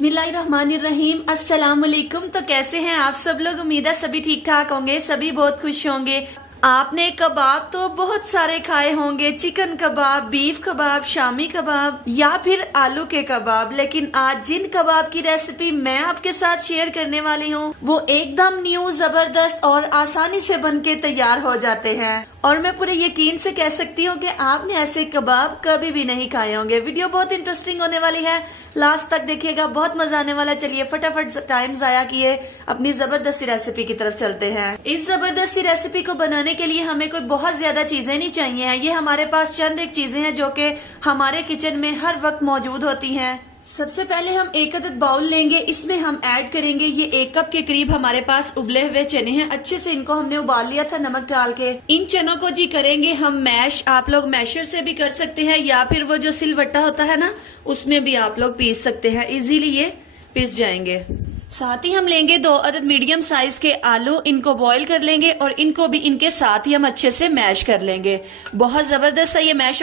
बिस्मिल्लाहिर्रहमानिर्रहीम। अस्सलाम वालेकुम। तो कैसे हैं आप सब लोग? उम्मीद है सभी ठीक ठाक होंगे, सभी बहुत खुश होंगे। आपने कबाब तो बहुत सारे खाए होंगे, चिकन कबाब, बीफ कबाब, शामी कबाब या फिर आलू के कबाब। लेकिन आज जिन कबाब की रेसिपी मैं आपके साथ शेयर करने वाली हूँ वो एकदम न्यू, जबरदस्त और आसानी से बनके तैयार हो जाते हैं। और मैं पूरे यकीन से कह सकती हूँ कि आपने ऐसे कबाब कभी भी नहीं खाए होंगे। वीडियो बहुत इंटरेस्टिंग होने वाली है, लास्ट तक देखिएगा, बहुत मजा आने वाला। चलिए फटाफट टाइम जाया किए अपनी जबरदस्ती रेसिपी की तरफ चलते हैं। इस जबरदस्ती रेसिपी को बनाने के लिए हमें कोई बहुत ज्यादा चीजें नहीं चाहिए। ये हमारे पास चंद एक चीजें हैं जो कि हमारे किचन में हर वक्त मौजूद होती हैं। सबसे पहले हम एक अदद बाउल लेंगे, इसमें हम ऐड करेंगे ये 1 कप के करीब हमारे पास उबले हुए चने हैं। अच्छे से इनको हमने उबाल लिया था नमक डाल के। इन चनों को जी करेंगे हम मैश। आप लोग मैशर से भी कर सकते हैं या फिर वो जो सिलवट्टा होता है ना, उसमें भी आप लोग पीस सकते हैं, इजीली ये पिस जाएंगे। साथ ही हम लेंगे 2 अदद मीडियम साइज के आलू, इनको बॉईल कर लेंगे और इनको भी इनके साथ ही हम अच्छे से मैश कर लेंगे। बहुत जबरदस्त सा ये मैश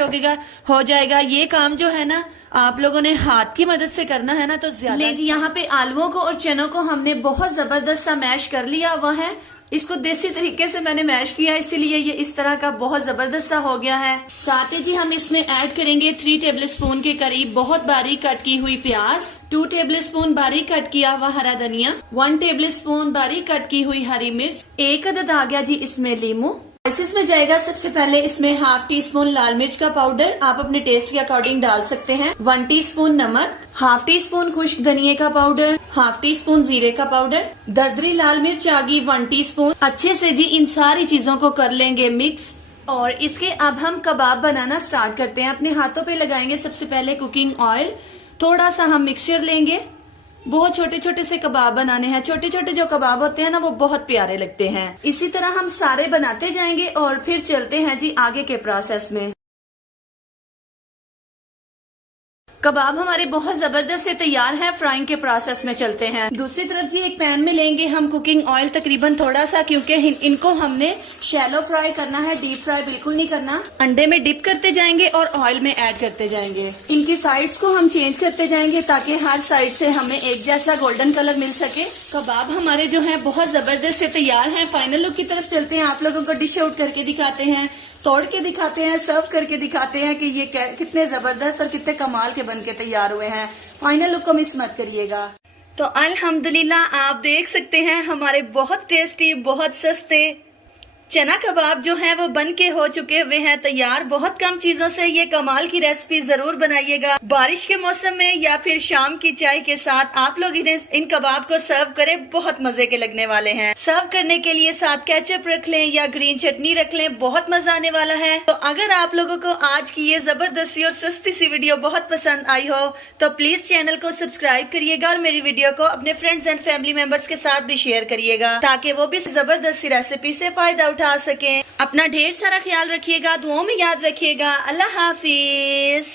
हो जाएगा। ये काम जो है ना आप लोगों ने हाथ की मदद से करना है ना, तो ज्यादा जी। यहाँ पे आलूओं को और चनों को हमने बहुत जबरदस्त सा मैश कर लिया हुआ है। इसको देसी तरीके से मैंने मैश किया, इसीलिए ये इस तरह का बहुत जबरदस्त सा हो गया है। साथ ही जी हम इसमें ऐड करेंगे 3 टेबलस्पून के करीब बहुत बारीक कट की हुई प्याज, 2 टेबलस्पून बारीक कट किया हुआ हरा धनिया, 1 टेबलस्पून बारीक कट की हुई हरी मिर्च, 1 अदद आ गया जी इसमें लीमू। इसमें जाएगा सबसे पहले इसमें ½ टीस्पून लाल मिर्च का पाउडर, आप अपने टेस्ट के अकॉर्डिंग डाल सकते हैं, 1 टीस्पून नमक, ½ टीस्पून खुश्क धनिया का पाउडर, ½ टीस्पून जीरे का पाउडर, दरदरी लाल मिर्च आ गई 1 टीस्पून। अच्छे से जी इन सारी चीजों को कर लेंगे मिक्स। और इसके अब हम कबाब बनाना स्टार्ट करते हैं। अपने हाथों पे लगाएंगे सबसे पहले कुकिंग ऑयल, थोड़ा सा हम मिक्सचर लेंगे। बहुत छोटे छोटे से कबाब बनाने हैं। छोटे छोटे जो कबाब होते हैं ना वो बहुत प्यारे लगते हैं। इसी तरह हम सारे बनाते जाएंगे और फिर चलते हैं जी आगे के प्रोसेस में। कबाब हमारे बहुत जबरदस्त से तैयार है। फ्राइंग के प्रोसेस में चलते हैं। दूसरी तरफ जी एक पैन में लेंगे हम कुकिंग ऑयल, तकरीबन थोड़ा सा, क्योंकि इनको हमने शैलो फ्राई करना है, डीप फ्राई बिल्कुल नहीं करना। अंडे में डिप करते जाएंगे और ऑयल में ऐड करते जाएंगे। इनकी साइड्स को हम चेंज करते जाएंगे ताकि हर साइड से हमें एक जैसा गोल्डन कलर मिल सके। कबाब हमारे जो है बहुत जबरदस्त से तैयार है। फाइनल लुक की तरफ चलते हैं। आप लोगों को डिश आउट करके दिखाते हैं, तोड़ के दिखाते हैं, सर्व करके दिखाते हैं कि ये कितने जबरदस्त और कितने कमाल के बनके तैयार हुए हैं। फाइनल लुक को मिस मत करिएगा। तो अल्हम्दुलिल्लाह आप देख सकते हैं हमारे बहुत टेस्टी, बहुत सस्ते चना कबाब जो है वो बन के हो चुके हुए हैं तैयार। बहुत कम चीजों से ये कमाल की रेसिपी जरूर बनाइएगा। बारिश के मौसम में या फिर शाम की चाय के साथ आप लोग इन कबाब को सर्व करें, बहुत मजे के लगने वाले हैं। सर्व करने के लिए साथ केचप रख लें या ग्रीन चटनी रख लें, बहुत मजा आने वाला है। तो अगर आप लोगों को आज की ये जबरदस्ती और सस्ती सी वीडियो बहुत पसंद आई हो तो प्लीज चैनल को सब्सक्राइब करिएगा और मेरी वीडियो को अपने फ्रेंड्स एंड फैमिली मेंबर्स के साथ भी शेयर करिएगा ताकि वो भी जबरदस्ती रेसिपी से फायदा उठा सकें। अपना ढेर सारा ख्याल रखिएगा, दुआओं में याद रखिएगा। अल्लाह हाफिज।